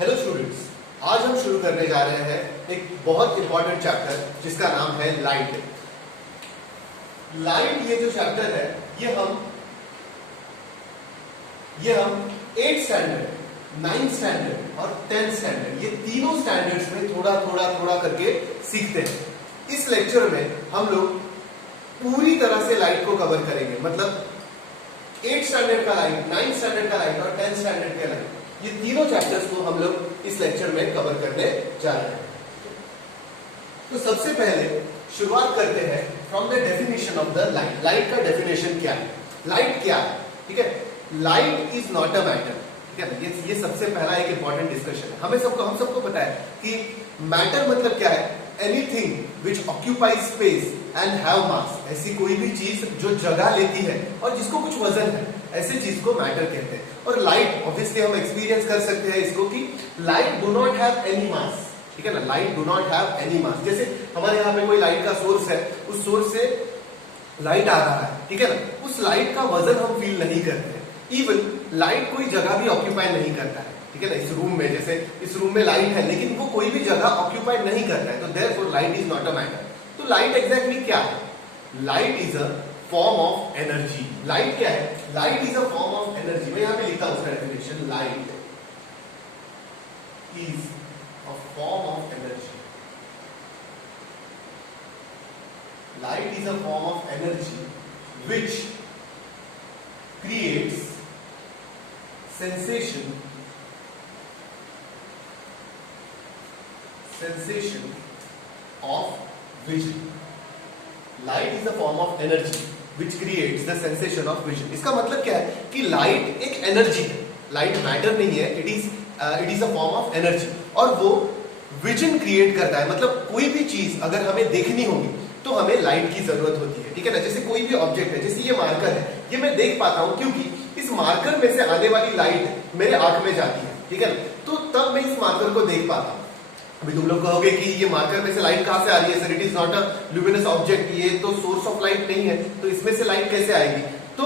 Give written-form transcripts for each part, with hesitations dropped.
Hello students, आज हम शुरू करने जा रहे हैं एक बहुत इंपॉर्टेंट चैप्टर जिसका नाम है लाइट। लाइट ये जो चैप्टर है ये हम 8th स्टैंडर्ड, 9th स्टैंडर्ड और 10th स्टैंडर्ड ये तीनों स्टैंडर्ड्स में थोड़ा करके सीखते हैं। इस लेक्चर में हम लोग पूरी तरह से लाइट को कवर करेंगे, मतलब 8th स्टैंडर्ड का लाइट, 9th स्टैंडर्ड का लाइट और 10th स्टैंडर्ड का लाइट, ये तीनों चैप्टर्स को हम लोग इस लेक्चर में कवर करने जा रहे हैं। तो सबसे पहले शुरुआत करते हैं from the definition of the light. Light का डेफिनेशन क्या है? लाइट क्या है? ठीक है, light is not a matter. ठीक है, ये सबसे पहला एक इंपॉर्टेंट डिस्कशन है। हम सबको पता है कि मैटर मतलब क्या है? Anything which occupies space and have मास। ऐसी कोई भी चीज जो जगह लेती है और जिसको कुछ वजन है, ऐसी चीज को मैटर कहते हैं। और लाइट ऑब्वियसली हम एक्सपीरियंस कर सकते हैं इसको कि light do not have any mass. ठीक है ना, light do not have any mass. जैसे हमारे यहाँ पे कोई लाइट का सोर्स है, उस सोर्स से लाइट आ रहा है, ठीक है ना, उस लाइट का वजन हम फील नहीं करते हैं। इवन लाइट कोई जगह भी ऑक्यूपाई नहीं करता है, ठीक है ना। इस रूम में, जैसे इस रूम में लाइट है लेकिन वो कोई भी जगह ऑक्यूपाई नहीं करता है, तो therefore light is not a matter. तो लाइट एग्जैक्टली क्या है? Light is a form of energy. Light क्या है? Light is a form of energy. मैं यहां पे लिखता हूं उसका definition, light is a form of energy. Light is a form of energy which creates sensation of vision. Light is a form of energy which creates the sensation of vision. इसका मतलब क्या है कि लाइट एक energy है, light matter नहीं है, it is a form of energy और वो विजन क्रिएट करता है। मतलब कोई भी चीज अगर हमें देखनी होगी तो हमें लाइट की जरूरत होती है, ठीक है ना। जैसे कोई भी ऑब्जेक्ट है, जैसे ये मार्कर है, ये मैं देख पाता हूं क्योंकि इस मार्कर में से आने वाली लाइट मेरे आंख में जाती है, ठीक है ना, तो तब मैं इस मार्कर को देख पाता हूं। अभी तुम लोग कहोगे कि ये मार्कर में से लाइट कहां से आ रही है sir? It is not a luminous object, ये तो सोर्स ऑफ लाइट नहीं है, तो इसमें से लाइट कैसे आएगी? तो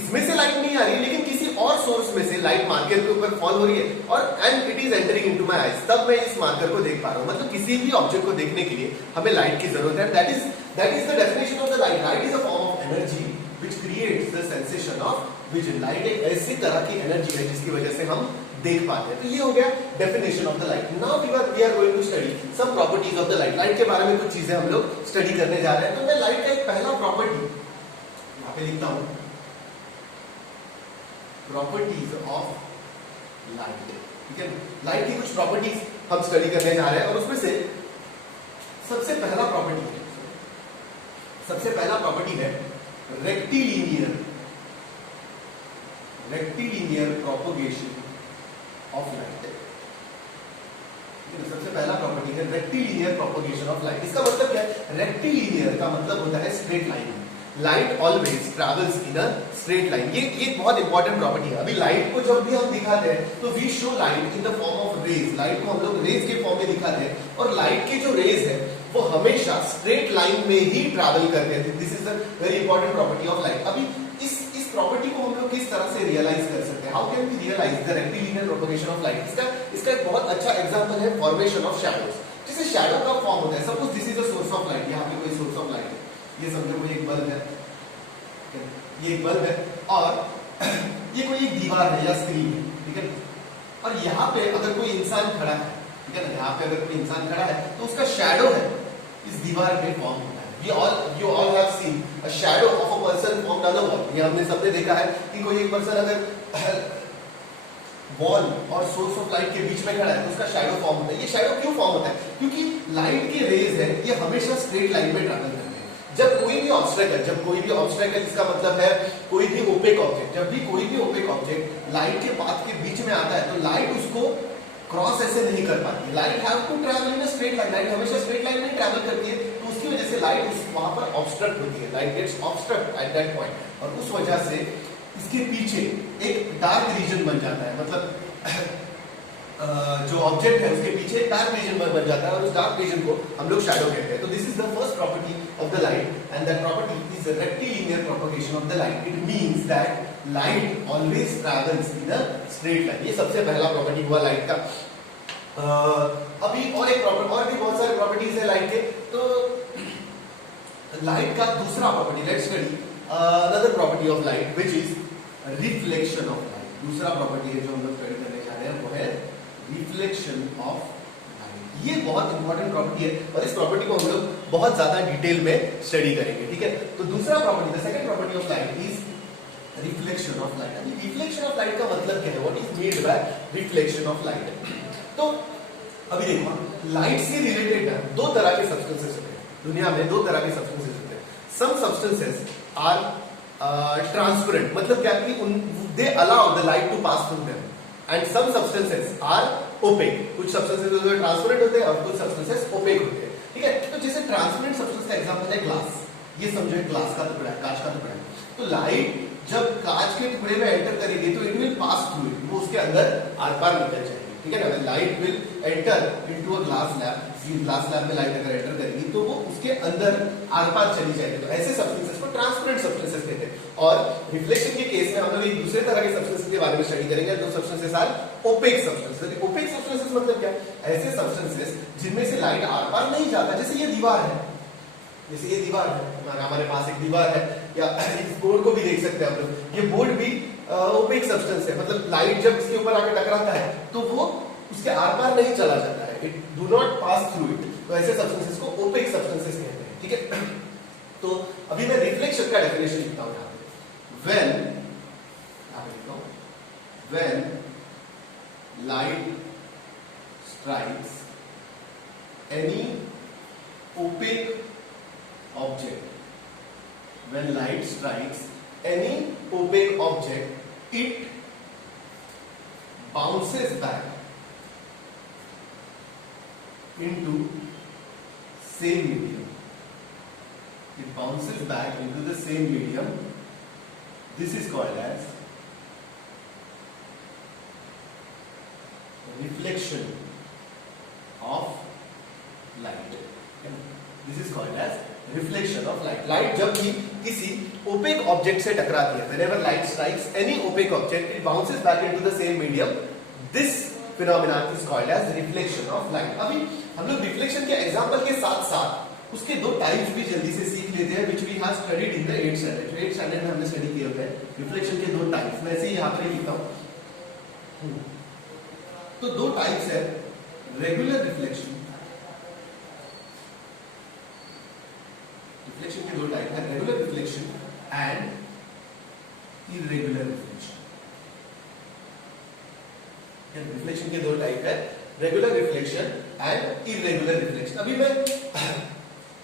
इसमें से लाइट नहीं आ रही है लेकिन किसी और सोर्स में से लाइट मार्कर के ऊपर फॉल हो रही है और and it is entering into my eyes, तब मैं इस मार्कर को देख पा रहा हूं। मतलब किसी भी ऑब्जेक्ट को देखने के लिए हमें लाइट की जरूरत है। That is the definition of the light. Light is a form of energy which creates the sensation of vision. Light एक ऐसी तरह की एनर्जी है जिसकी वजह से हम देख पाते हैं। तो ये हो गया definition of the light. Now we are going to study some properties of the light. Light के बारे में कुछ चीजें हम लोग स्टडी करने जा रहे हैं। तो मैं लाइट का एक पहला प्रॉपर्टी यहां पे लिखता हूं, प्रॉपर्टीज ऑफ लाइट। ठीक है, लाइट की कुछ प्रॉपर्टीज हम स्टडी करने जा रहे हैं और उसमें से सबसे पहला प्रॉपर्टी है रेक्टिलिनियर प्रोपगेशन ऑफ लाइट। सबसे पहला प्रॉपर्टी है रेक्टिलिनियर प्रोपगेशन ऑफ लाइट। इसका मतलब क्या है? रेक्टिलिनियर का मतलब होता है straight line. Light always travels in a straight line. ये बहुत इंपॉर्टेंट प्रॉपर्टी है। अभी लाइट को जब भी हम दिखाते हैं तो we show light in the form of rays. Light को हम लोग रेज के फॉर्म में दिखाते हैं और लाइट के जो रेज है वो हमेशा स्ट्रेट लाइन में ही ट्रैवल करते हैं। This is the very important property of light. अभी इस प्रॉपर्टी को हम लोग किस तरह से रियलाइज कर सकते हैं? How can we realise the rectilinear propagation of light? इसका एक बहुत अच्छा एग्जांपल है फॉर्मेशन ऑफ शैडोज। जैसे शैडो का फॉर्म होता है, suppose this is a source of light. यहाँ पे कोई सोर्स ऑफ लाइट है, ये समझो कोई एक बल्ब है, ये एक बल्ब है और ये कोई एक दीवार है या स्क्रीन है, ठीक है। और यहाँ पे अगर कोई इंसान खड़ा है, ठीक है ना, यहाँ पे अगर कोई इंसान खड़ा है तो उसका शैडो है इस दीवार पे फॉर्म होता है। You all have seen a shadow of a person formed on a wall. ये हमने सबने देखा है कि कोई एक पर्सन अगर वॉल और सोर्स ऑफ लाइट के बीच में खड़ा है तो उसका शैडो फॉर्म होता है। ये शैडो क्यों फॉर्म होता है? क्योंकि लाइट के रेज है ये हमेशा स्ट्रेट लाइन में ट्रैवल करते हैं। जब कोई भी ऑब्स्ट्रैकल, इसका मतलब है कोई भी ओपेक ऑब्जेक्ट, जब भी कोई भी ओपेक ऑब्जेक्ट लाइट के पाथ के बीच में आता है तो लाइट उसको क्रॉस ऐसे नहीं कर पाती। Light have to travel in a straight line. Light हमेशा स्ट्रेट लाइन में ट्रैवल करती है, तो उसकी वजह से लाइट वहां पर ऑब्स्ट्रक्ट होती है। Light gets obstruct at that point और उस वजह से इसके पीछे एक डार्क रीजन बन जाता है। मतलब जो ऑब्जेक्ट है उसके पीछे डार्क रीजन बन जाता है और उस डार्क रीजन को हम लोग शैडो कहते हैं। तो this is the first property of the light and that property is the rectilinear propagation of the light. It means that light always travels in a straight line. ये सबसे पहला property हुआ लाइट का। अभी और एक प्रॉपर्टी, और भी बहुत सारे प्रॉपर्टीज है लाइट के। तो लाइट का दूसरा property, let's study another property of light which is reflection of light. दूसरा प्रॉपर्टी है जो हम लोग स्टडी करने जा रहे हैं वो है रिफ्लेक्शन ऑफ लाइट। ये बहुत इंपॉर्टेंट प्रॉपर्टी है और इस प्रॉपर्टी को हम लोग बहुत ज्यादा डिटेल में स्टडी करेंगे, ठीक है। तो दूसरा property, the second property of light is reflection of light. अभी रिफ्लेक्शन ऑफ लाइट का मतलब क्या है, what is meant by reflection of light. तो अभी देखो, लाइट से रिलेटेड ना दो तरह के सब्सटेंसेस होते हैं दुनिया में, दो तरह के सब्सटेंसेस होते हैं। सम सब्सटेंसेस आर ट्रांसपेरेंट, मतलब क्या कि they allow the light to pass through them, and some substances are opaque. कुछ सब्सटेंसेस ट्रांसपेरेंट होते हैं और कुछ सब्सटेंसेस ओपेक होते हैं, ठीक है। तो जैसे ट्रांसपेरेंट सब्सटेंस का एग्जांपल है ग्लास। ये समझो एक ग्लास का टुकड़ा है, कांच का टुकड़ा है। तो लाइट जब कांच के टुकड़े में एंटर करेगी तो it will pass through it, वो उसके अंदर आर पार निकल जाएगी, ठीक है ना। Light will enter into a glass lab, glass lab में लाइट अगर एंटर करेगी तो वो उसके अंदर आर पार चली जाएगी। तो ऐसे सब्सटेंसेस को ट्रांसपेरेंट सब्सटेंसेस कहते हैं। और रिफ्लेक्शन के केस में हम लोग एक दूसरे तरह के सब्सटेंसेस के बारे में स्टडी करेंगे। दो substances are opaque substances. Opaque substances मतलब क्या, ऐसे सब्सटेंसेस जिनमें से लाइट आर पार नहीं जाता। जैसे ये दीवार है, जैसे ये दीवार है, हमारे पास एक दीवार है, या इस बोर्ड को भी देख सकते हैं आप लोग। ये बोर्ड भी ओपेक सब्सटेंस है, मतलब लाइट जब इसके ऊपर आके टकराता है तो वो उसके आर पार नहीं चला जाता है, it do not pass through it. तो ऐसे सब्सटेंसेस को ओपेक सब्सटेंसेस कहते हैं, ठीक है। तो अभी मैं रिफ्लेक्शन का डेफिनेशन लिखता हूं यहां पे। When light strikes any opaque object, when light strikes any opaque object, it bounces back into same medium. It bounces back into the same medium. This is called as reflection of light. This is called as reflection of light. Light जब भी किसी opaque object से टकराती है, whenever light strikes any opaque object, it bounces back into the same medium. This phenomenon is called as reflection of light. अभी हम लोग reflection के एग्जांपल के साथ साथ उसके दो टाइप्स भी जल्दी से सीख लेते हैं, which we have studied in the 8th standard. 8th standard में हमने स्टडी किए हुए हैं रिफ्लेक्शन के दो टाइप्स। मैं ऐसे ही यहाँ पर लिखता हूँ। तो दो टाइप्स है, रेगुलर रिफ्लेक्शन। रिफ्लेक्शन के दो टाइप है, regular reflection and irregular reflection. Reflection के दो टाइप है, regular reflection and irregular reflection. अभी मैं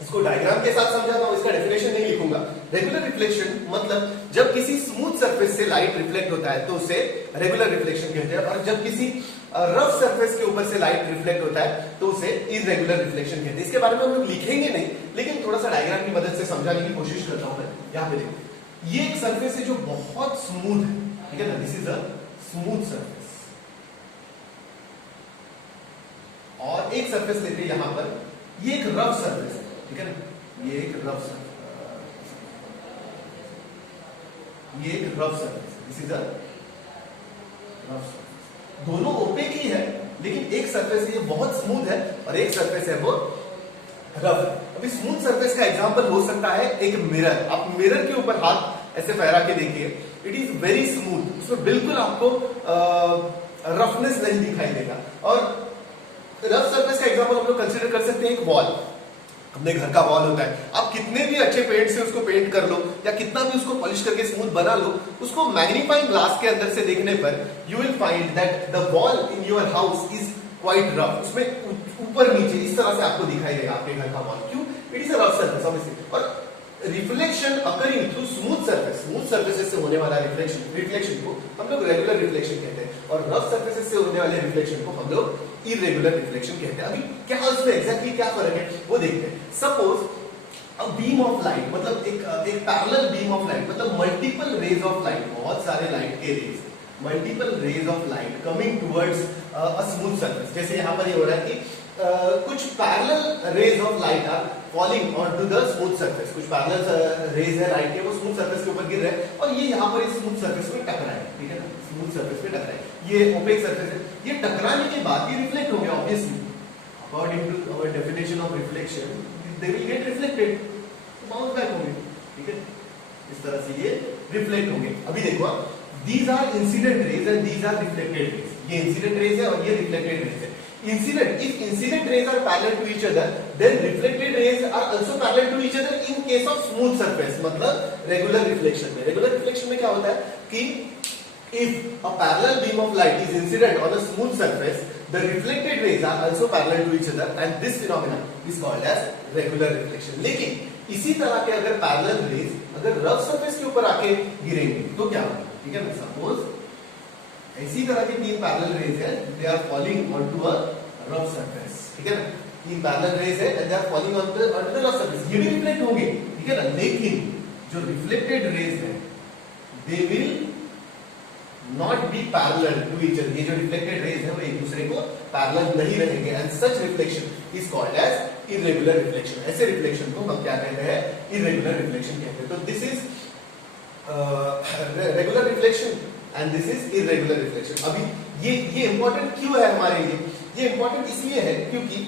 इसको डायग्राम के साथ समझाता हूं, इसका डेफिनेशन नहीं लिखूंगा। रेगुलर रिफ्लेक्शन मतलब जब किसी स्मूथ सरफेस से लाइट रिफ्लेक्ट होता है तो उसे रेगुलर रिफ्लेक्शन कहते हैं, और जब किसी रफ सरफेस के ऊपर से लाइट रिफ्लेक्ट होता है तो उसे इरेगुलर रिफ्लेक्शन कहते हैं। इसके बारे में हम लोग लिखेंगे नहीं, लेकिन थोड़ा सा डायग्राम की मदद से समझाने की कोशिश करता हूं मैं। यहाँ पे देखो, ये एक सरफेस है जो बहुत स्मूथ है, ठीक है ना। This is a smooth surface. और एक सरफेस लेते हैं यहां पर, ये एक रफ सरफेस है, ठीक है ना। ये एक रफ सरफेस, ये एक rough surface, this is a rough surface. दोनों ओपेक ही है, लेकिन एक सरफेस ये बहुत स्मूथ है और एक सरफेस है वो रफ। अभी स्मूथ सरफेस का एग्जांपल हो सकता है एक मिरर। आप मिरर के ऊपर हाथ ऐसे फहरा के देखिए, इट इज वेरी स्मूथ, उसमें बिल्कुल आपको रफनेस नहीं दिखाई देगा। और रफ सरफेस का एग्जांपल हम लोग कंसीडर कर सकते हैं एक वॉल। अपने घर का वॉल होता है, आप कितने भी अच्छे पेंट से उसको पेंट कर लो या कितना भी उसको पॉलिश करके स्मूथ बना लो, उसको मैग्नीफाइंग ग्लास के अंदर से देखने पर you will find that the wall in your house is quite rough. उसमें ऊपर नीचे इस तरह से आपको दिखाई देगा आपके घर का वॉल। क्यों? It is a rough surface obviously. और reflection occurring through smooth surface, smooth surfaces से होने वाला रिफ्लेक्शन को हम लोग रेगुलर रिफ्लेक्शन कहते हैं, और रफ सर्फेसेस से होने वाले रिफ्लेक्शन को हम लोग इरेगुलर रिफ्लेक्शन कहते हैं। अभी क्या उसमें एग्जैक्टली क्या फर्क है वो देखते हैं। Suppose a beam of light, मतलब एक पैरेलल बीम ऑफ लाइट, मतलब मल्टीपल रेज ऑफ लाइट, बहुत सारे लाइट के rays, multiple rays of light coming towards a smooth surface. जैसे यहाँ पर ये हो रहा है कि कुछ parallel rays of light are falling on to the smooth surface, कुछ पैरेलल रेज है लाइट के, वो स्मूथ सरफेस के ऊपर गिर रहे हैं और ये यहाँ पर इस स्मूथ सरफेस पे टकराए, ठीक है ना, स्मूथ सरफेस पे टकराए, ये ओपेक सरफेस है, ये टकराने के बाद ये रिफ्लेक्ट हो गया obviously, according to our definition of reflection they will get reflected, bounce back होंगे, ठीक है, इस तरह से ये रिफ्लेक्ट होंगे। अभी देखो आप, these are incident rays and these are reflected rays, ये incident rays है और ये reflected rays है। Incident, if incident rays are parallel to each other, then reflected rays are also parallel to each other in case of smooth surface, मतलब regular reflection में, regular reflection में क्या होता है कि if a parallel beam of light is incident on a smooth surface, the reflected rays are also parallel to each other and this phenomenon is called as regular reflection। लेकिन इसी तरह के अगर पैरेलल रेज अगर rough surface के ऊपर आके गिरेंगे तो क्या होगा, ठीक है ना, सपोज इसी तरह के तीन पैरेलल रेज है, they are falling onto a rough surface, ठीक है ना, तीन पैरेलल रेज है and they are falling onto the rough surface, ये भी रिफ्लेक्ट होंगे, ठीक है ना, लेकिन जो रिफ्लेक्टेड रेज है they will not be parallel to each other, ये जो रिफ्लेक्टेड रेज है वो एक दूसरे को पैरेलल नहीं रहेंगे and such reflection is called as irregular reflection. ऐसे रिफ्लेक्शन को हम क्या कहते हैं, इर्रेगुलर रिफ्लेक्शन कहते हैं। तो this is regular reflection and this is irregular reflection. अभी ये इंपॉर्टेंट क्यों है हमारे लिए, ये इंपॉर्टेंट इसलिए है क्योंकि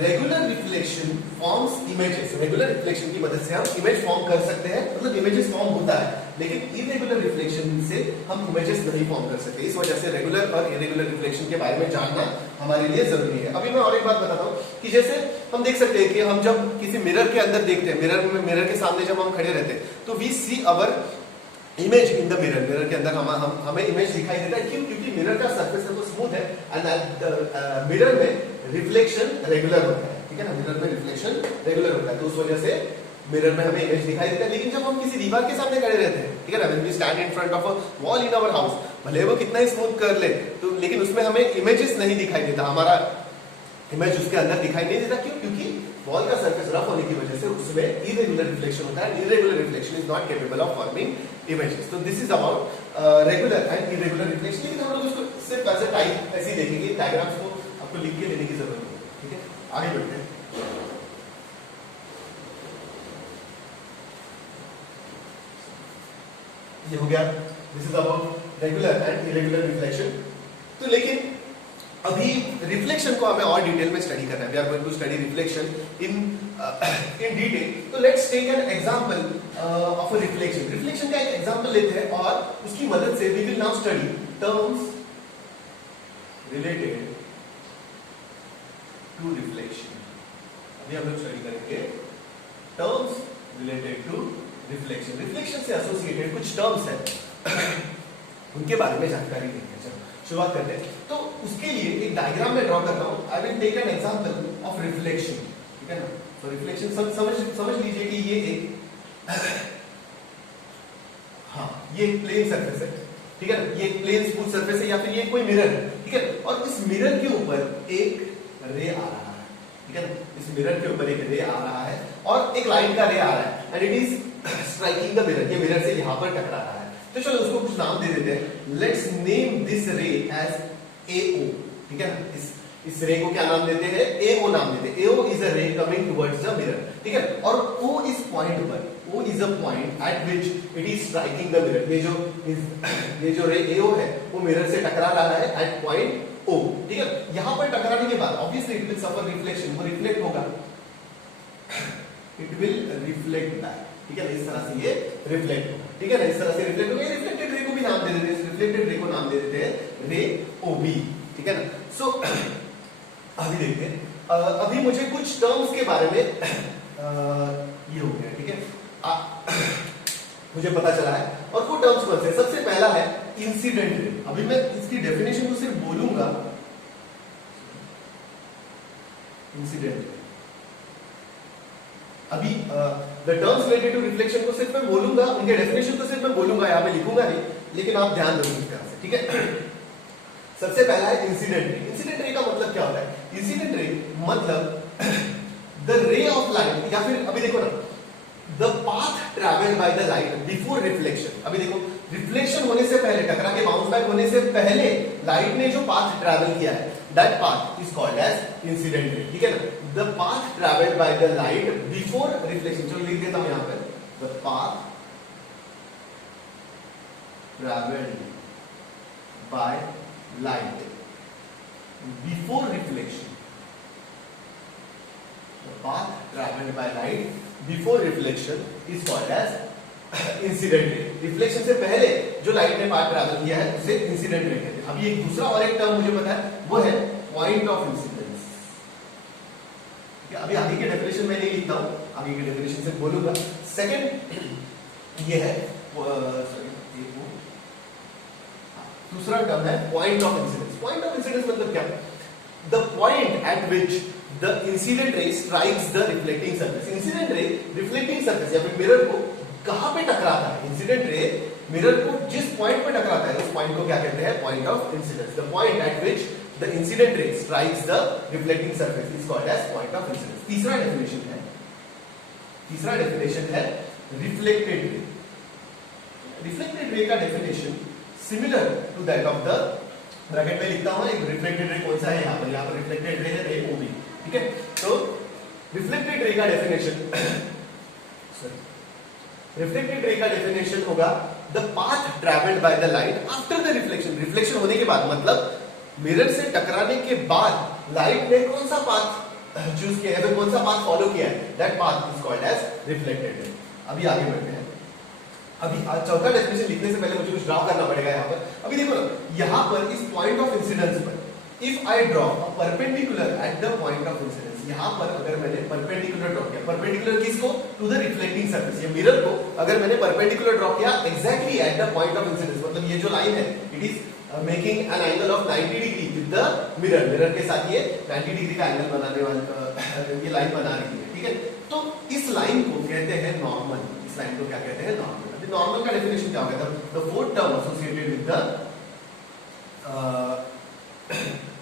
regular reflection forms images, regular reflection की मदद से हम इमेज फॉर्म कर सकते हैं, मतलब इमेजेस फॉर्म होता है, लेकिन इरेगुलर रिफ्लेक्शन से हम इमेजेस नहीं फॉर्म कर सकते। इस वजह से रेगुलर और इरेगुलर रिफ्लेक्शन के बारे में जानना हमारे लिए जरूरी है। अभी मैं और एक बात बताता हूँ कि जैसे हम देख सकते हैं कि हम जब किसी मिरर के अंदर देखते हैं, मिरर के सामने जब हम खड़े रहते हैं तो we see our image in the mirror, mirror के अंदर हमें इमेज दिखाई देता है, क्यों, क्योंकि मिरर का सरफेस है वो स्मूथ है एंड मिरर में रिफ्लेक्शन रेगुलर होता है, ठीक है ना, मिरर में रिफ्लेक्शन रेगुलर होता है, तो उस वजह से मिरर में हमें इमेज दिखाई देता है। लेकिन जब हम किसी दीवार के सामने खड़े रहते हैं, ठीक है ना, when we stand in front of a wall in our house, भले वो कितना ही स्मूथ कर ले तो लेकिन उसमें हमें इमेजेस नहीं दिखाई देता, हमारा इमेज उसके अंदर दिखाई नहीं देता, क्यों, क्योंकि वॉल का सरफेस रफ होने की वजह से उसमें इरेगुलर रिफ्लेक्शन होता है, irregular reflection is not capable of forming images. तो this is about regular and irregular reflection. लेकिन हम लोग इसको सिर्फ एज अ टाइप ऐसे ही देखेंगे, डायग्राम्स को आपको लिख के लेने की जरूरत नहीं, ठीक है, आगे बढ़ते हैं। ये हो गया, this is about regular and irregular reflection. तो लेकिन अभी रिफ्लेक्शन को हमें और डिटेल में स्टडी करना है, we are going to study reflection in detail. तो let's take an example of a reflection. Reflection का एक एग्जांपल लेते हैं और उसकी मदद से we will now study terms related to reflection. अभी हम लोग स्टडी करेंगे terms related to reflection. Reflection से एसोसिएटेड कुछ टर्म्स हैं उनके बारे में जानकारी लेंगे। चलो शुरुआत करते हैं। तो उसके लिए एक डायग्राम में ड्रॉ करता हूं। I will take an example of reflection, ठीक है ना। तो रिफ्लेक्शन समझ लीजिए कि ये एक ये एक प्लेन सरफेस है, ठीक है ना, ये एक प्लेन स्मूथ सरफेस है या फिर ये कोई मिरर है, ठीक है, और इस मिरर के ऊपर एक रे आ रहा है, ठीक है ना, इस मिरर के ऊपर एक रे आ रहा है और एक लाइन का रे आ रहा है and it is striking the mirror, ये मिरर से यहां पर टकरा रहा है। तो चलो उसको कुछ नाम दे देते हैं। लेट्स नेम दिस रे एज AO, ठीक है ना, इस रे को क्या नाम देते हैं, AO नाम देते हैं। AO is a ray coming towards the mirror, ठीक है, और O इज पॉइंट पर, O is a point at which it is striking the mirror. ये जो रे AO है वो मिरर से टकरा रहा है एट पॉइंट O, ठीक है। यहां पर टकराने के बाद obviously it will suffer reflection, वो रिफ्लेक्ट होगा, इट विल रिफ्लेक्ट बैक, ठीक है ना, इस तरह से ये रिफ्लेक्ट होगा, ठीक है ना, इस तरह से रिफ्लेक्ट होगा। ये रिफ्लेक्टेड रे को भी नाम दे देते हैं, इस रिफ्लेक्टेड रे को नाम दे देते हैं रे OB, ठीक है ना। सो अभी देखते हैं, अभी मुझे कुछ टर्म्स के बारे में ये हो गया, ठीक है, मुझे पता चला है। और वो टर्म्स कौन से? सबसे पहला है इंसिडेंट रे। अभी मैं इसकी डेफिनेशन को सिर्फ बोलूंगा, इंसिडेंट रे। अभी the terms related to reflection को सिर्फ मैं बोलूंगा, उनके डेफिनेशन को सिर्फ मैं बोलूंगा, यहां पे लिखूंगा नहीं, लेकिन आप ध्यान रखिए इस तरह से, ठीक है। सबसे पहला है इंसिडेंट रे। इंसिडेंट रे का मतलब क्या होता है? इंसिडेंट रे मतलब द रे ऑफ लाइट, या फिर अभी देखो ना, the path travelled by the light before reflection. अभी देखो रिफ्लेक्शन होने से पहले, टकरा के बाउंस बैक होने से पहले लाइट ने जो पाथ ट्रैवल किया है, that path is called as incident ray, ठीक है ना। The path travelled by the light before reflection, चलो लिख देता हूं यहां पर, the path travelled by light before reflection, the path traveled by light before reflection is called as incident ray. Reflection से पहले जो लाइट ने पाथ ट्रैवल किया है उसे इंसिडेंट रे कहते हैं। अभी एक दूसरा और एक टर्म मुझे पता है, वो है पॉइंट ऑफ इंसिडेंस। ठीक है, अभी आगे के डेफिनेशन में नहीं लिखता हूं, आगे के डेफिनेशन से बोलूंगा। सेकंड ये है दूसरा टर्म है point of incidence. Point of incidence मतलब क्या? The point at which the incident ray strikes the reflecting surface. Incident ray reflecting surface या फिर मिरर को कहां पे टकराता है? इंसिडेंट रे मिरर को जिस पॉइंट पे टकराता है उस पॉइंट को क्या कहते हैं? Point of incidence. The point at which the incident ray strikes the reflecting surface is called as point of incidence. तीसरा डेफिनेशन है रिफ्लेक्टेड रे। रिफ्लेक्टेड रे का definition similar to that of the, bracket में लिखता हूं एक reflected ray कौन सा है यहां पर रिफ्लेक्टेड रे है रे ओबी, ठीक है। तो रिफ्लेक्टेड रे का डेफिनेशन रिफ्लेक्टेड रे का डेफिनेशन होगा the path travelled by the light after the reflection. Reflection होने के बाद मतलब मिरर से टकराने के बाद लाइट ने कौन सा पाथ चूज किया है, कौन सा पाथ फॉलो किया है, that path is called as reflected ray. अभी आगे बढ़ते हैं। अभी चौथा डेफिनेशन लिखने से पहले मुझे कुछ ड्रॉ करना पड़ेगा यहाँ पर। अभी देखो ना, यहाँ पर इस पॉइंट ऑफ इंसिडेंस पर if I draw a perpendicular at the point of incidence, यहाँ पर अगर मैंने परपेंडिकुलर ड्रॉ किया, परपेंडिकुलर किसको? टू द रिफ्लेक्टिंग सरफेस, ये मिरर को अगर मैंने परपेंडिकुलर ड्रॉ किया exactly at the point of incidence, मतलब ये जो लाइन है it is making an angle of 90 degree with the mirror. Mirror के साथ ये 90 डिग्री का एंगल बनाने वाला ये लाइन बना रही है, ठीक है। तो इस लाइन को कहते हैं नॉर्मल। इस लाइन को क्या कहते हैं? नॉर्मल। अभी नॉर्मल का डेफिनेशन क्या होगा? The fourth term associated with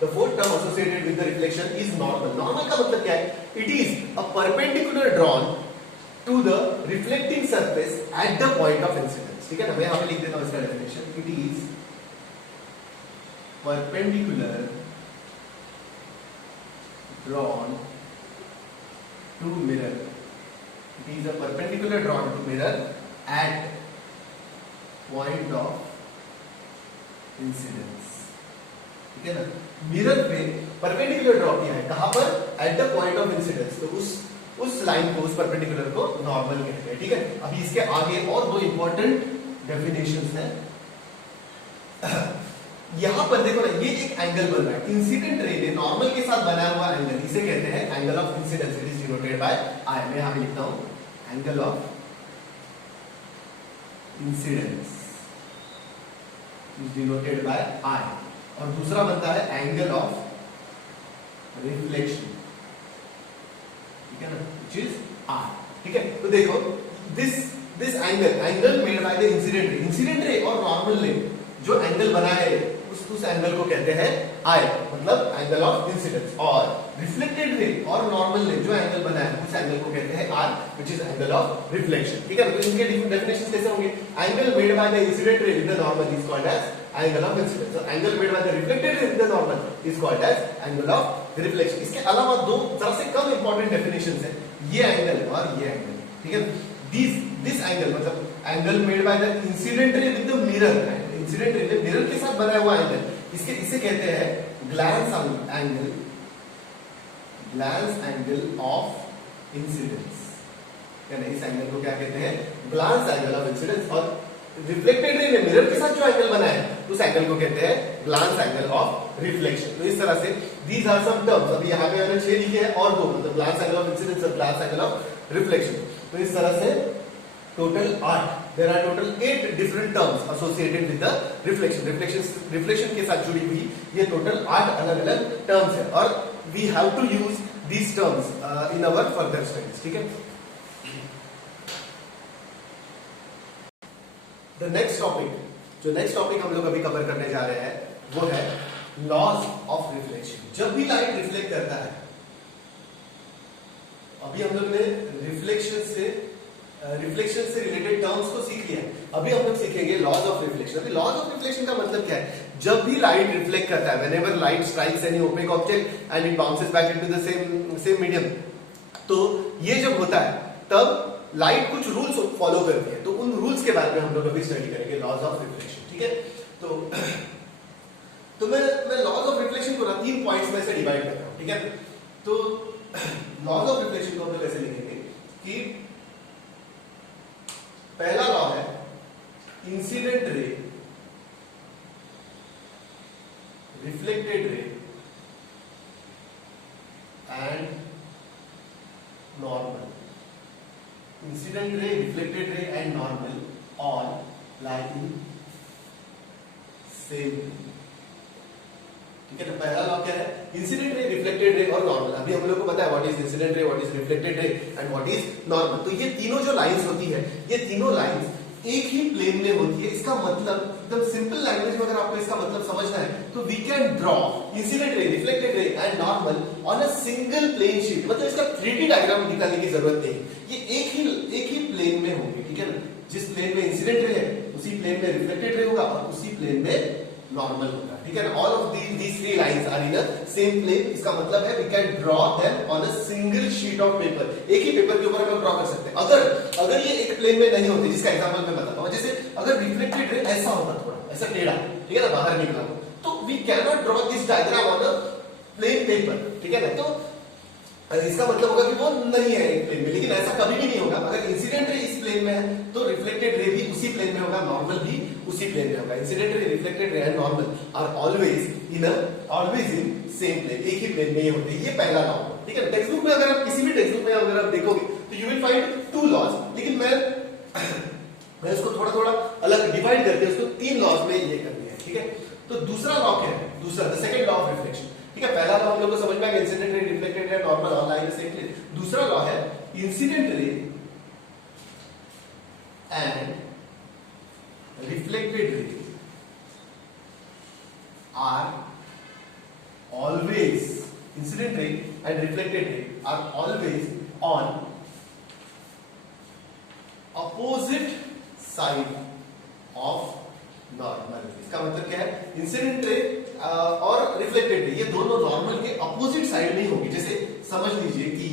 the fourth term associated with the reflection is normal. Normal का मतलब क्या है? It is a perpendicular drawn to the reflecting surface at the point of incidence. ठीक है ना, मैं यहाँ पे लिख देता हूँ इसका definition. It is perpendicular drawn to mirror. It is a perpendicular drawn to mirror at point of incidence. ठीक है ना, मिरर पे परपेंडिकुलर ड्रॉ किया है, कहां पर? At the point of incidence. तो उस लाइन को, उस परपेंडिकुलर को नॉर्मल कहते हैं, ठीक है। अभी इसके आगे और दो इंपॉर्टेंट डेफिनेशंस हैं। यहां पर देखो ना, ये एक एंगल बन रहा है, इंसिडेंट रे ने नॉर्मल के साथ बनाया हुआ एंगल, इसे कहते हैं angle of incidence. It is denoted by I. मैं यहां पे लिखता हूं angle of incidence is denoted by I, और दूसरा बनता है एंगल ऑफ रिफ्लेक्शन, ठीक है ना, व्हिच इज आर, ठीक है। तो देखो this angle made by the incident रे और नॉर्मल ने जो एंगल बना है उस एंगल को कहते हैं आई, मतलब एंगल ऑफ इंसिडेंस। और रिफ्लेक्टेड रे और नॉर्मल ने जो एंगल बना है उस एंगल को कहते हैं R, which is angle of reflection, ठीक है। तो इनके डेफिनेशंस कैसे होंगे? Angle made by the incident ray with the normal is called as angle of incidence. So angle made by the reflected ray with the normal is called as angle of reflection. इसके अलावा दो जरा से कम important definitions हैं, ये angle और ये angle, ठीक है। दिस एंगल मतलब angle made by the incident ray with the mirror, incident ray mirror के साथ बनाया हुआ एंगल, इसे कहते हैं ग्लांस एंगल ऑफ इंसिडेंस। यानी इस एंगल को क्या कहते हैं? Glance angle of incidence. और रिफ्लेक्टेड रे ने मिरर के साथ जो एंगल बनाया है उस एंगल को कहते हैं ग्लांस एंगल ऑफ रिफ्लेक्शन। तो इस तरह से these are some terms। अभी यहाँ पे मैंने 6 लिखे हैं और दो, मतलब ग्लांस एंगल ऑफ इंसिडेंस और ग्लांस एंगल ऑफ रिफ्लेक्शन। तो इस तरह से total 8, there are total 8 different terms associated with the reflection के साथ जुड़ी हुई ये टोटल 8 अलग-अलग टर्म्स है, और we have to use these terms in our further studies, ठीक है। The next topic हम लोग अभी कवर करने जा रहे हैं वो है लॉज ऑफ रिफ्लेक्शन। जब भी लाइट रिफ्लेक्ट करता है, अभी हम लोग ने रिफ्लेक्शन से रिफ्लेक्शन से रिलेटेड टर्म्स को सीख लिया है। अभी हम लोग सीखेंगे लॉज ऑफ रिफ्लेक्शन। अभी लॉज ऑफ रिफ्लेक्शन का मतलब क्या है? जब भी लाइट रिफ्लेक्ट करता है, whenever light strikes any opaque object and it bounces back into the same medium, तो ये जब होता है तब लाइट कुछ रूल्स फॉलो करती है। तो उन रूल्स के बारे में हम लोग अभी स्टडी करेंगे, लॉज ऑफ रिफ्लेक्शन। ठीक है, तो मैं लॉज ऑफ रिफ्लेक्शन को ना 3 पॉइंट्स में से डिवाइड करता हूं। ठीक है, तो लॉज ऑफ रिफ्लेक्शन को हम लोग ऐसे लिखेंगे कि पहला लॉ है incident ray, reflected ray and normal. Incident ray, reflected ray and normal all lie in same. ठीक है, तो पहला लॉ क्या है? इंसिडेंट रे, रिफ्लेक्टेड रे और नॉर्मल। अभी हम लोग को पता है what is incident ray, what is reflected ray and what is normal. तो ये तीनों जो लाइंस होती है, ये तीनों लाइंस एक ही प्लेन में होती है। इसका मतलब एकदम सिंपल लैंग्वेज में अगर आपको इसका मतलब समझना है तो we can draw incident ray, reflected ray and normal on a single plane sheet. मतलब इसका 3D डायग्राम निकालने की जरूरत नहीं, ये एक ही प्लेन में होंगे। ठीक है ना, जिस प्लेन में इंसिडेंट रे है उसी प्लेन में रिफ्लेक्टेड रे होगा और उसी प्लेन में नॉर्मल होगा। ठीक है ना, all of these 3 lines are in a same plane. इसका मतलब है we can draw them on a single sheet of paper. एक ही पेपर के ऊपर हम लोग ड्रॉ कर सकते हैं। अगर ये एक प्लेन में नहीं होते, जिसका एग्जांपल मैं बताता हूं, जैसे अगर रिफ्लेक्टेड रे ऐसा होता, थोड़ा ऐसा टेढ़ा, ठीक है ना, बाहर निकला, तो we can not draw this diagram on a plane paper. ठीक है ना, तो इसका मतलब होगा कि वो नहीं है एक प्लेन में। लेकिन ऐसा कभी भी नहीं होगा। अगर इंसिडेंट रे इस प्लेन में है तो रिफ्लेक्टेड रे भी उसी प्लेन में होगा, नॉर्मल भी उसी प्लेन में होगा। Incident ray, reflected ray and normal are always in same plane, एक ही प्लेन में ये होते हैं। ये पहला लॉ। ठीक है, टेक्स्ट बुक में अगर आप किसी भी टेक्स्ट बुक में अगर आप देखोगे तो यू विल फाइंड 2 लॉज, लेकिन मैं उसको थोड़ा थोड़ा अलग डिवाइड करके उसको 3 लॉज में ये कर दिया। ठीक है, तो दूसरा लॉ क्या है? दूसरा, the second law of reflection. ठीक है, पहला लॉ हम लोग को समझ में आ गया, incident ray, reflected ray, normal all lie in the same plane. दूसरा लॉ है incident ray and reflected ray are always, incident ray and reflected ray are always on opposite side of normal. इसका मतलब क्या है? Incident रे और reflected रे ये दोनों नॉर्मल के अपोजिट साइड नहीं होंगे। जैसे समझ लीजिए कि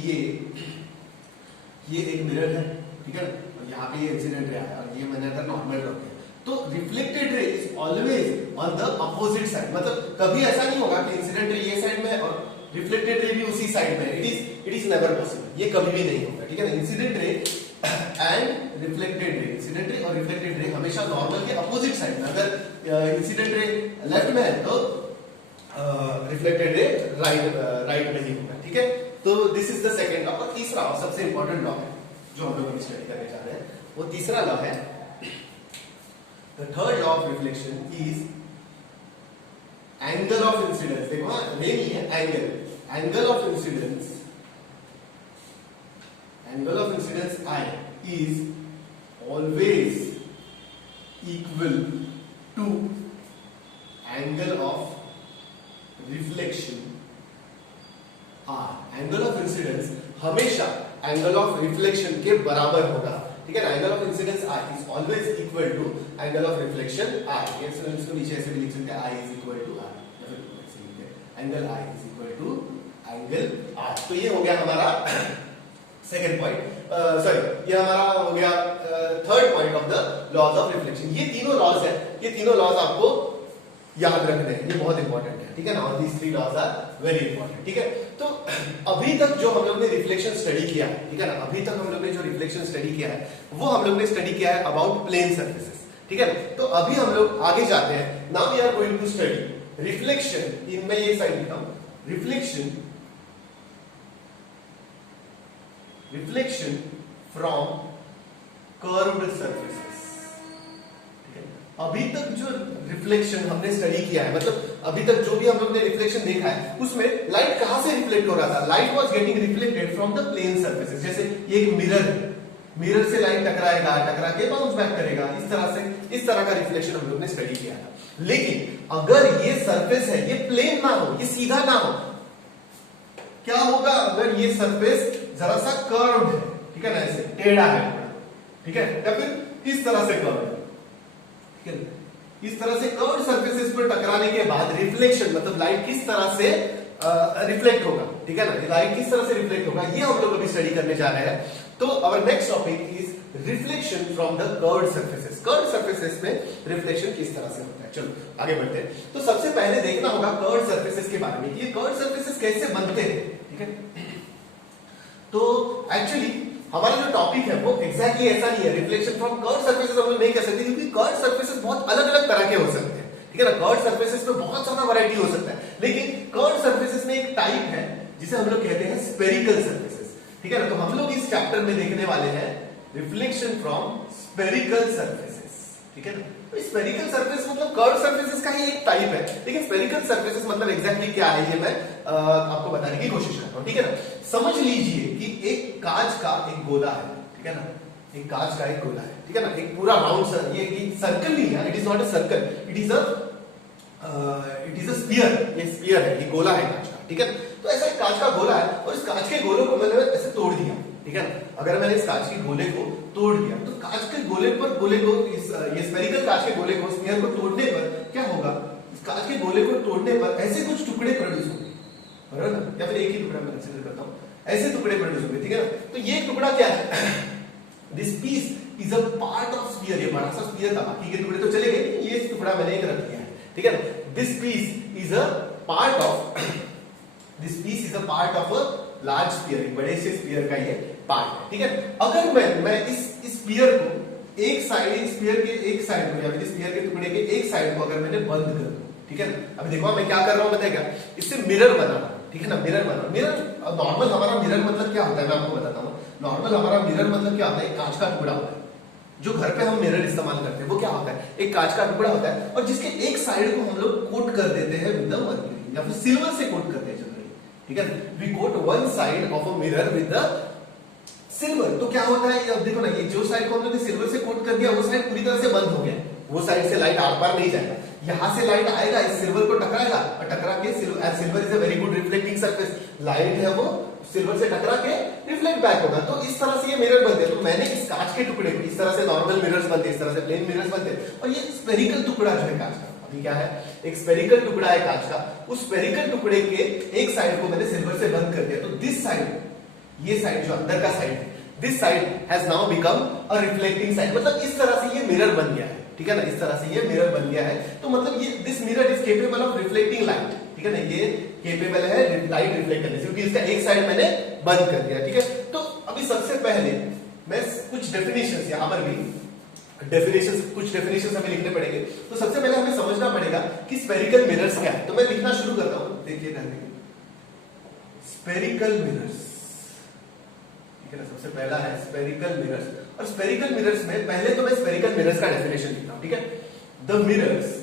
ये एक मिरर है, ठीक है ना, और यहाँ पे ये इंसिडेंट रे आया और ये मैंने अगर नॉर्मल रख दिया, तो reflected ray is always on the opposite side. मतलब कभी ऐसा नहीं होगा कि इंसिडेंट रे ये साइड में है और रिफ्लेक्टेड रे भी उसी साइड में है। इट इज नेवर पॉसिबल, ये कभी भी नहीं होगा। ठीक है ना, इंसिडेंट रे एंड रिफ्लेक्टेड रे, इंसिडेंट रे और रिफ्लेक्टेड रे हमेशा नॉर्मल के अपोजिट साइड में। अगर इंसिडेंट रे लेफ्ट में है तो रिफ्लेक्टेड रे राइट में ही होगा। ठीक है, तो this is the second law. और तीसरा और सबसे इंपॉर्टेंट लॉ है जो हम लोग स्टडी करने जा रहे हैं, वो तीसरा लॉ है, the third law of reflection is angle of incidence. देखो रे नहीं है, angle of incidence, angle of incidence I is always equal to angle of reflection R. Angle of incidence हमेशा angle of reflection के बराबर होगा। ठीक है ना, angle of incidence I is always equal to angle of reflection I। इसको नीचे ऐसे भी लिख सकते हैं, I is equal to R, angle I is equal to angle R। तो ये हो गया हमारा सेकेंड पॉइंट, सॉरी ये हमारा हो गया third point of the laws of reflection. ये तीनों लॉज है, ये तीनों लॉज आपको याद रखने हैं, ये बहुत इंपॉर्टेंट है। ठीक है ना, और दीस 3 लॉज आर वेरी इंपॉर्टेंट। ठीक है, तो अभी तक जो हम लोग ने रिफ्लेक्शन स्टडी किया है, ठीक है ना, अभी तक हम लोग ने जो रिफ्लेक्शन स्टडी किया है वो हम लोग ने स्टडी किया है अबाउट प्लेन सर्फेसेस। ठीक है, तो अभी हम लोग आगे जाते हैं। Now we are going to study reflection in, मैं ये साइड लिखा हूं, रिफ्लेक्शन फ्रॉम कर्व्ड सर्फेसेस। अभी तक जो रिफ्लेक्शन हमने स्टडी किया है, मतलब अभी तक जो भी हम लोग ने रिफ्लेक्शन देखा है उसमें लाइट कहां से रिफ्लेक्ट हो रहा था? Light was getting reflected from the plane surfaces. जैसे ये एक मिरर है, मिरर से लाइट टकराएगा, टकरा के बाउंस बैक करेगा, इस तरह का रिफ्लेक्शन हम लोग ने स्टडी किया था। लेकिन अगर ये सरफेस है, ये प्लेन ना हो, ये सीधा ना हो, क्या होगा? अगर ये सरफेस जरा सा कर्व्ड है, ठीक है ना, ऐसे टेढ़ा है, ठीक है, या फिर इस तरह से कर्व है, ठीक है, इस तरह से कर्व सरफेसेस पर टकराने के बाद रिफ्लेक्शन मतलब लाइट किस तरह से रिफ्लेक्ट होगा, ठीक है ना, लाइट किस तरह से रिफ्लेक्ट होगा, ये हम लोग अभी स्टडी करने जा रहे हैं। तो our next topic is reflection from the curved surfaces. Curved surfaces में रिफ्लेक्शन किस तरह से होता है, चलो आगे बढ़ते हैं। तो सबसे पहले देखना होगा कर्व्ड सरफेसेस के बारे में, ये कर्व्ड सरफेसेस कैसे बनते हैं, ठीक है। तो एक्चुअली हमारा जो टॉपिक है वो एग्जैक्टली ऐसा नहीं है, रिफ्लेक्शन फ्रॉम कर्व्ड सरफेसेस हम लोग नहीं कह सकते, क्योंकि कर्व्ड सरफेसेस बहुत अलग अलग तरह के हो सकते हैं, ठीक है ना। कर्व्ड सरफेसेस में बहुत सारा वैरायटी हो सकता है, लेकिन कर्व्ड सरफेसेस में एक टाइप है जिसे हम लोग कहते हैं स्फेरिकल सरफेसेस, ठीक है ना। तो हम लोग इस चैप्टर में देखने वाले हैं रिफ्लेक्शन फ्रॉम स्फेरिकल सरफेसेस, ठीक है ना। तो स्फेरिकल सरफेस मतलब कर्व्ड सरफेसेस का ही एक टाइप है, लेकिन स्फेरिकल सरफेसेस मतलब एग्जैक्टली क्या है ये मैं आपको बताने की कोशिश करता हूं, ठीक है ना। समझ लीजिए कि एक कांच का एक गोला है, ठीक है ना, एक कांच का एक गोला है, ठीक है ना, एक पूरा राउंड ये सर्कल नहीं है, it is not a circle, it is a sphere, ये स्फीयर है, ये गोला है कांच का, ठीक है। तो ऐसा एक कांच का गोला है और इस कांच के गोले को मैंने ऐसे तोड़ दिया, ठीक है ना। अगर मैंने इस कांच के गोले को तोड़ दिया तो कांच के गोले को ये स्फेरिकल कांच के गोले को, स्फीयर को तोड़ने पर क्या होगा, इस कांच के गोले को तोड़ने पर ऐसे कुछ टुकड़े प्रोड्यूस होंगे, बराबर ना, या फिर एक ही टुकड़ा मैं कंसीडर करता हूं, ऐसे टुकड़े प्रोड्यूस होंगे, ठीक है ना। तो ये टुकड़ा क्या है, this piece is a part of sphere, ये बड़ा सा स्फीयर था, बाकी के टुकड़े तो चले गए, ये टुकड़ा मैंने एक रख दिया है, ठीक है ना। This piece is a part of a large sphere, एक बड़े से स्फीयर का ये पार्ट है, ठीक है। अगर मैं इस स्फीयर को एक साइड, स्फीयर के एक साइड को या फिर स्फीयर के टुकड़े के एक साइड को अगर मैंने बंद कर दूं, ठीक है ना। अभी देखो मैं क्या कर रहा हूं बताएगा, इससे मिरर बना रहा हूं, ठीक है ना, मिरर बना, मिरर नॉर्मल हमारा मिरर मतलब क्या होता है मैं आपको बताता हूं। नॉर्मल हमारा मिरर मतलब क्या होता है, एक कांच का टुकड़ा होता है, जो घर पे हम मिरर इस्तेमाल करते हैं वो क्या होता है, एक कांच का टुकड़ा होता है और जिसके एक साइड को हम लोग कोट कर देते हैं विद द मर्क्यूरी या फिर सिल्वर से कोट करते हैं जनरली, ठीक है। We coat one side of a mirror with the silver. तो क्या होता है, अब देखो ना, ये जो साइड को हम लोग सिल्वर से कोट कर दिया वो साइड पूरी तरह से बंद हो गया, वो साइड से लाइट आर पार नहीं जाएगा, यहां से लाइट आएगा, इस सिल्वर को टकराएगा और टकरा के silver is a very good reflecting surface, light है वो सिल्वर से टकरा के रिफ्लेक्ट बैक होगा। तो इस तरह से ये मिरर बनते हैं। तो मैंने इस कांच के टुकड़े को, इस तरह से नॉर्मल मिरर्स बनते हैं, इस तरह से प्लेन मिरर्स बनते हैं, और ये स्फेरिकल टुकड़ा जो है कांच का, अभी क्या है, एक स्फेरिकल टुकड़ा है कांच का, उस स्फेरिकल टुकड़े के एक साइड को मैंने सिल्वर से बंद कर दिया। तो दिस साइड, ये साइड जो अंदर का साइड है, this side has now become a reflecting side, मतलब इस तरह से ये मिरर बन गया है, ठीक है ना, इस तरह से ये मिरर बन गया है। तो मतलब ये this mirror is capable of reflecting light, ठीक है ना, ये केपेबल है लाइट रिफ्लेक्ट करने से, क्योंकि इसका एक साइड मैंने बंद कर दिया, ठीक है। तो अभी सबसे पहले मैं कुछ डेफिनेशंस, यहां पर भी कुछ डेफिनेशंस हमें लिखने पड़ेंगे। तो सबसे पहले हमें समझना पड़ेगा कि स्फेरिकल मिरर्स क्या है। तो मैं लिखना शुरू करता हूं, देखिए ध्यान देखिए, स्फेरिकल मिरर्स, ठीक है ना। सबसे पहला है स्फेरिकल मिरर्स, और स्फेरिकल मिरर्स में पहले तो मैं स्फेरिकल मिरर्स का डेफिनेशन लिखता हूं, ठीक है। The mirrors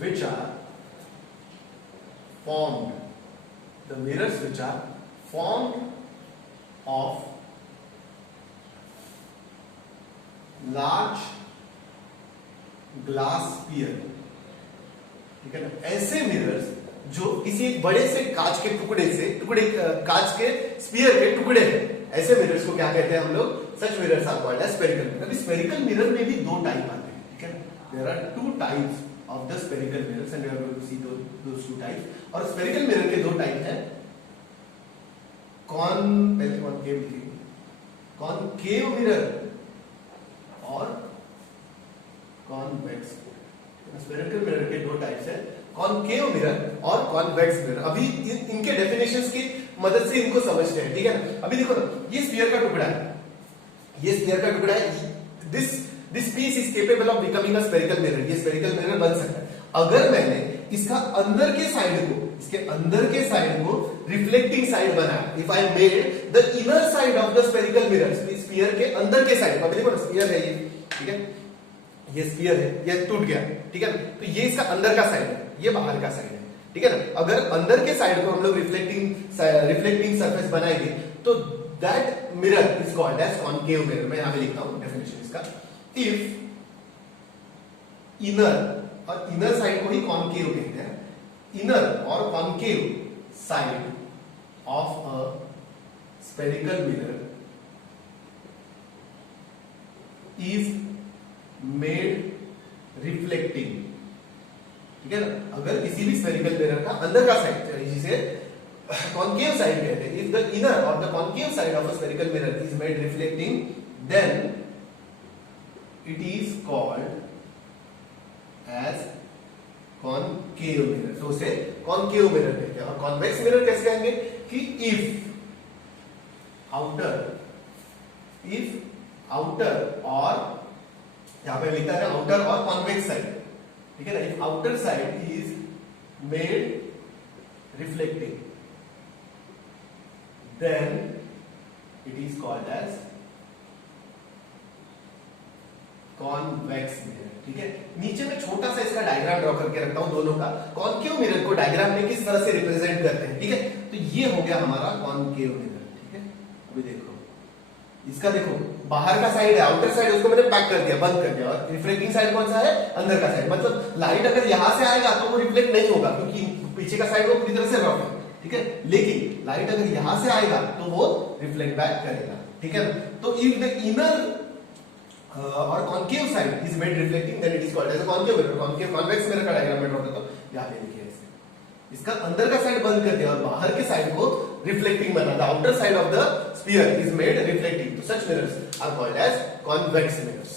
which are formed of large glass sphere, ठीक है ना। ऐसे मिरर्स जो किसी एक बड़े से कांच के कांच के स्फीयर के टुकड़े हैं, ऐसे मिरर्स को क्या कहते हैं हम लोग, such mirrors are called as spherical mirror. अभी स्फेरिकल मिरर में भी दो टाइप आते हैं, ठीक है ना। There are two types of the spherical mirrors and we are going to see those two types. और spherical mirror के दो टाइप हैं, कॉनकेव मिरर और कॉन्वेक्स। स्फेरिकल मिरर के दो टाइप्स हैं, कॉनकेव मिरर और कॉन्वेक्स मिरर। अभी इनके डेफिनेशंस की मदद से इनको समझते हैं, ठीक है ना। अभी देखो ना, ये स्फीयर का टुकड़ा है, ये स्फीयर का टुकड़ा है, this piece is capable of becoming a spherical mirror, ये स्फेरिकल मिरर बन सकता है अगर मैंने इसका अंदर के साइड को रिफ्लेक्टिंग साइड बनाया। If I made the inner side of the spherical mirror, sphere के अंदर के साइड, अभी देखो ना, स्फीयर है ये, ठीक है, ये स्फीयर है, ये टूट गया, ठीक है ना। तो ये इसका अंदर का साइड है, ये बाहर का साइड है, ठीक है ना। अगर अंदर के साइड को हम लोग रिफ्लेक्टिंग सरफेस बनाएंगे तो that mirror is called as concave mirror. मैं यहां पे लिखता हूं डेफिनेशन इसका, इफ इनर साइड को ही कॉनकेव कहते हैं, इनर और concave side of a spherical mirror is made reflecting, ठीक है ना। अगर किसी भी स्फेरिकल मिरर का अंदर का साइड, जिसे कॉन्केव साइड कहते हैं, इफ द इनर और the concave side of a spherical mirror is made reflecting, then it is called as concave mirror. तो उसे कॉन्केव मिरर कहते हैं। और कॉन्वेक्स मिरर कैसे कहेंगे कि इफ आउटर और यहां पे लिखा है आउटर और कॉन्वेक्स साइड, ठीक है ना। If outer side is made reflecting, then it is called as convex mirror, ठीक है। नीचे में छोटा सा इसका डायग्राम ड्रॉ करके रखता हूं दोनों का। कॉन्केव मिरर को डायग्राम में किस तरह से रिप्रेजेंट करते हैं, ठीक है। तो ये हो गया हमारा कॉन्केव मिरर, ठीक है। अभी देखो इसका, देखो बाहर का साइड है, आउटर साइड, उसको मैंने पैक कर दिया, बंद कर दिया। और रिफ्लेक्टिंग साइड कौन सा है, अंदर का साइड। मतलब लाइट अगर यहां से आएगा तो वो रिफ्लेक्ट नहीं होगा, क्योंकि पीछे का साइड वो पूरी तरह से रफ है, ठीक है। लेकिन लाइट अगर यहां से आएगा तो वो रिफ्लेक्ट बैक करेगा, ठीक है। तो इफ द इनर और concave side is made reflecting, then it is called as a concave mirror. Concave convex mirror का डायग्राम में ड्रॉ करता हूं, यहां पे देखिए ऐसे। इसका अंदर का साइड बंद कर दिया और बाहर के साइड को रिफ्लेक्टिंग बना। The outer side of the sphere is made reflecting. तो such mirrors are called as convex mirrors.